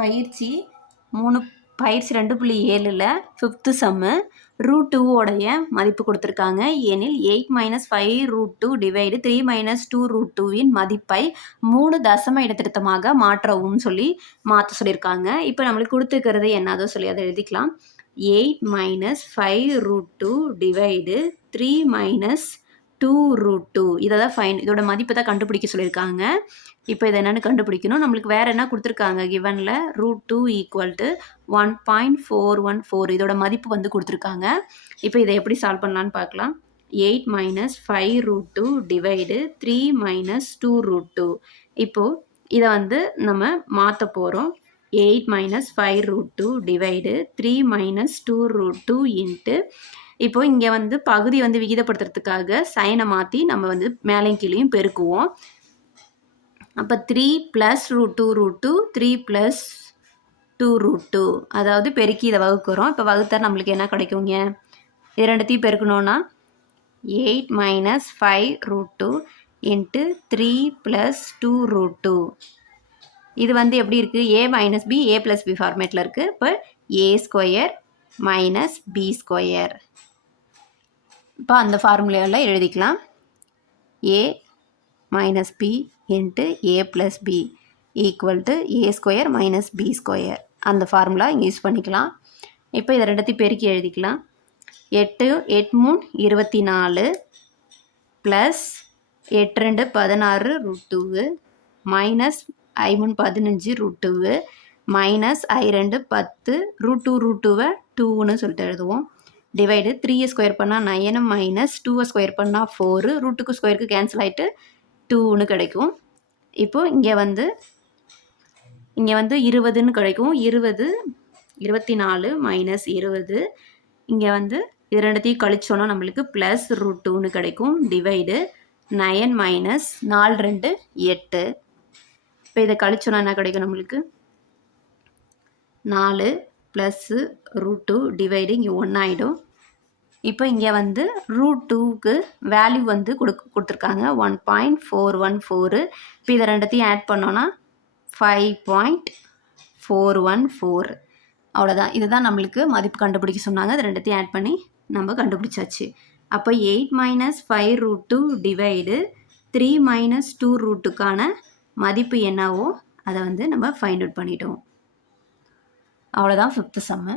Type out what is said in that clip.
பயிற்சி மூணு பயிற்சி ரெண்டு புள்ளி ஏழில் ஃபிஃப்த்து செம்மு ரூட் டூவோடைய மதிப்பு கொடுத்துருக்காங்க. ஏனில் eight minus five root two divide three minus two root டூவின் மதிப்பை மூணு தசம இடத்திருத்தமாக மாற்றவும் சொல்லி மாற்ற சொல்லியிருக்காங்க. இப்போ நம்மளுக்கு கொடுத்துருக்கிறது என்னதோ சொல்லி அதை எழுதிக்கலாம். Eight minus five root two divide three minus two root two இதை தான் ஃபைன் இதோட மதிப்பை தான் கண்டுபிடிக்க சொல்லியிருக்காங்க. இப்போ இதை என்னென்னு கண்டுபிடிக்கணும். நம்மளுக்கு வேறு என்ன கொடுத்துருக்காங்க? கிவனில் root two equal to one point four one four இதோட மதிப்பு வந்து கொடுத்துருக்காங்க. இப்போ இதை எப்படி சால்வ் பண்ணலான்னு பார்க்கலாம். Eight minus five root two divide three minus two root two இப்போது இதை வந்து நம்ம மாற்ற போகிறோம் eight minus five root two divide three minus two root two into இப்போ இங்கே வந்து பகுதி வந்து விகிதப்படுத்துறதுக்காக சைனை மாற்றி நம்ம வந்து மேலையும் கீழேயும் பெருக்குவோம். அப்போ three plus root two root two three plus two root two அதாவது பெருக்கி இதை வகுக்கிறோம். இப்போ வகுத்தா நம்மளுக்கு என்ன கிடைக்குங்க இது ரெண்டுத்தையும் பெருக்கணும்னா eight minus five root two into three plus two root two இது வந்து எப்படி இருக்குது A minus B A plus B ஃபார்மேட்டில் இருக்குது இப்போ A square minus B square இப்போ அந்த ஃபார்முலாவில் எழுதிக்கலாம். A minus B into A plus B equal to A square minus B square அந்த ஃபார்முலா இங்கே யூஸ் பண்ணிக்கலாம். இப்போ இதை ரெண்டத்தையும் பெருக்கி எழுதிக்கலாம். எட்டு எட் மூணு இருபத்தி நாலு ப்ளஸ் எட்டு ரெண்டு பதினாறு ரூட் டூவு மைனஸ் ஐமூன் பதினஞ்சு ரூட் டூவு மைனஸ் ஐ ரெண்டு பத்து ரூட் டூ ரூட் டூவை டூன்னு சொல்லிட்டு எழுதுவோம். டிவைடு த்ரீயை ஸ்கொயர் பண்ணால் நயனு மைனஸ் டூவை ஸ்கொயர் பண்ணால் ஃபோரு ரூட்டுக்கு ஸ்கொயருக்கு கேன்சல் ஆகிட்டு டூன்னு கிடைக்கும். இப்போது இங்கே வந்து இங்கே வந்து இருபதுன்னு கிடைக்கும். இருபது இருபத்தி நாலு மைனஸ் இருபது. இங்கே வந்து இது ரெண்டுத்தையும் கழிச்சோன்னா நம்மளுக்கு ப்ளஸ் ரூட் டூன்னு கிடைக்கும். டிவைடு நயன் மைனஸ் நாலு ரெண்டு எட்டு. இப்போ இதை கழிச்சோன்னா என்ன கிடைக்கும் நம்மளுக்கு? நாலு ப்ளஸ்ஸு ரூட் டூ டிவைடு இங்கே ஒன் ஆகிடும் இப்போ இங்கே வந்து ரூட் டூக்கு வேல்யூ வந்து கொடு கொடுத்துருக்காங்க. One point four one four இப்போ இதை ரெண்டத்தையும் ஆட் பண்ணோன்னா five point four one four அவ்வளோதான் இதுதான் நம்மளுக்கு மதிப்பு கண்டுபிடிக்க சொன்னாங்க. அது ரெண்டத்தையும் ஆட் பண்ணி நம்ம கண்டுபிடிச்சாச்சு. அப்போ eight minus five root two divide three minus two ரூட்டுக்கான மதிப்பு என்னவோ அதை வந்து நம்ம ஃபைண்ட் அவுட் பண்ணிட்டோம். அவ்வளோதான் ஃபிஃப்த்து செம்மு